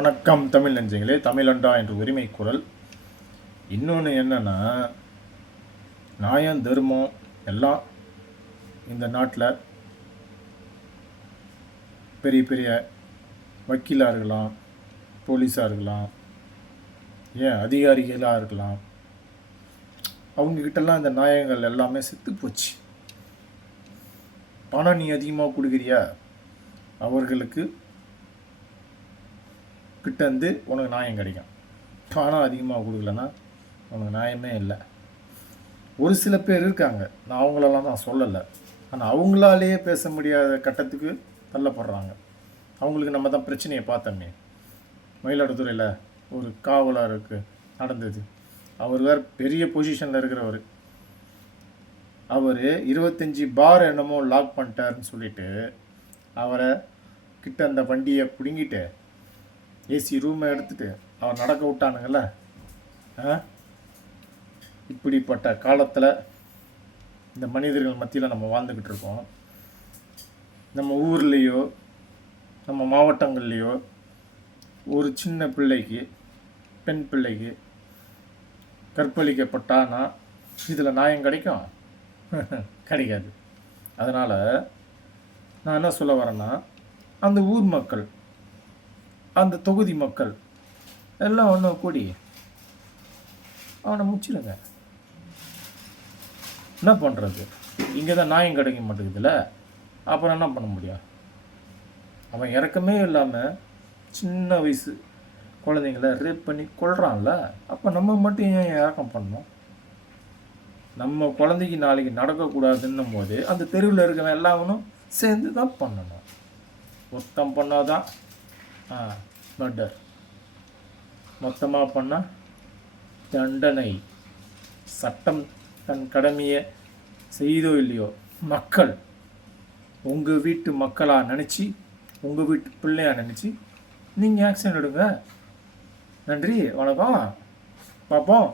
வணக்கம் தமிழ் நெஞ்சங்களே, தமிழண்டா என்ற உரிமை குரல். இன்னொன்று என்னென்னா, நியாயம் தர்மம் எல்லாம் இந்த நாட்டில் பெரிய பெரிய வக்கீலாக இருக்கலாம், போலீஸாக இருக்கலாம், ஏன் அதிகாரிகளாக இருக்கலாம், அவங்கக்கிட்டலாம் இந்த நியாயங்கள் எல்லாமே செத்து போச்சு. பணம் நீ அதிகமாக கொடுக்குறியா, அவர்களுக்கு கிட்டேருந்து உனக்கு நியாயம் கிடைக்கும். பணம் அதிகமாக கொடுக்கலன்னா உனக்கு நியாயமே இல்லை. ஒரு சில பேர் இருக்காங்க, நான் அவங்களெல்லாம் நான் சொல்லலை, ஆனால் அவங்களாலேயே பேச முடியாத கட்டத்துக்கு தள்ளப்படுறாங்க. அவங்களுக்கு நம்ம தான் பிரச்சனையை பார்த்தோமே. மயிலாடுதுறையில் ஒரு காவலருக்கு நடந்தது. அவர் வேறு பெரிய பொசிஷனில் இருக்கிறவர். அவர் 25 பார் என்னமோ லாக் பண்ணிட்டாருன்னு சொல்லிவிட்டு அவரை கிட்ட அந்த வண்டியை பிடுங்கிட்டு ஏசி ரூமை எடுத்துகிட்டு அவர் நடக்க விட்டானுங்கள. இப்படிப்பட்ட காலத்தில் இந்த மனிதர்கள் மத்தியில் நம்ம வாழ்ந்துக்கிட்டு இருக்கோம். நம்ம ஊர்லேயோ நம்ம மாவட்டங்கள்லேயோ ஒரு சின்ன பிள்ளைக்கு, பெண் பிள்ளைக்கு கற்பழிக்கப்பட்டானா இதில் நியாயம் கிடைக்கும்? கிடைக்காது. அதனால் நான் என்ன சொல்ல வரேன்னா, அந்த ஊர் மக்கள், அந்த தொகுதி மக்கள் எல்லாம் ஒன்று கூடி அவனை முச்சிடுங்க. என்ன பண்ணுறது? இங்கே தான் நியாயம் கிடைக்க மாட்டேங்குதுல்ல, அப்புறம் என்ன பண்ண முடியும்? அவன் இறக்கமே இல்லாமல் சின்ன வயசு குழந்தைங்கள ரேப் பண்ணி கொள்கிறான்ல, அப்போ நம்ம மட்டும் ஏன் இறக்கம் பண்ணணும்? நம்ம குழந்தைக்கு நாளைக்கு நடக்கக்கூடாதுன்னும் போது அந்த தெருவில் இருக்கிறவன் எல்லாவனும் சேர்ந்து தான் பண்ணணும். மொத்தம் பண்ணாதான் மர்டர், மொத்தமாக பண்ணால் தண்டனை. சட்டம் தன் கடமையை செய்தோ இல்லையோ, மக்கள் உங்கள் வீட்டு மக்களாக நினச்சி, உங்கள் வீட்டு பிள்ளையாக நினச்சி நீங்கள் ஆக்ஷன் எடுங்க. நன்றி, வணக்கம், பார்ப்போம்.